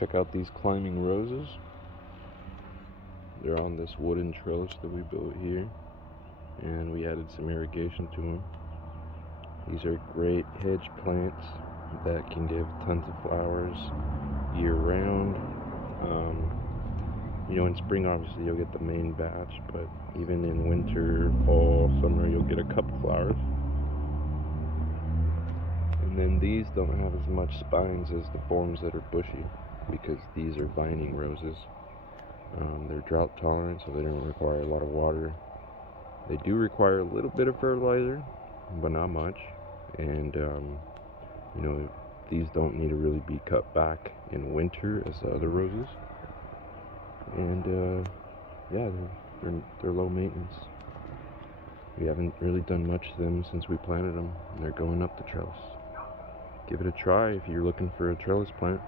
Check out these climbing roses. They're on this wooden trellis that we built here, and we added some irrigation to them. These are great hedge plants that can give tons of flowers year round. In spring obviously you'll get the main batch, but even in winter, fall, summer, you'll get a couple flowers. And then these don't have as much spines as the forms that are bushy, because these are vining roses. They're drought tolerant, so they don't require a lot of water. They do require a little bit of fertilizer, but not much. And these don't need to really be cut back in winter as the other roses. And yeah, they're low maintenance. We haven't really done much to them since we planted them, and they're going up the trellis. Give it a try if you're looking for a trellis plant.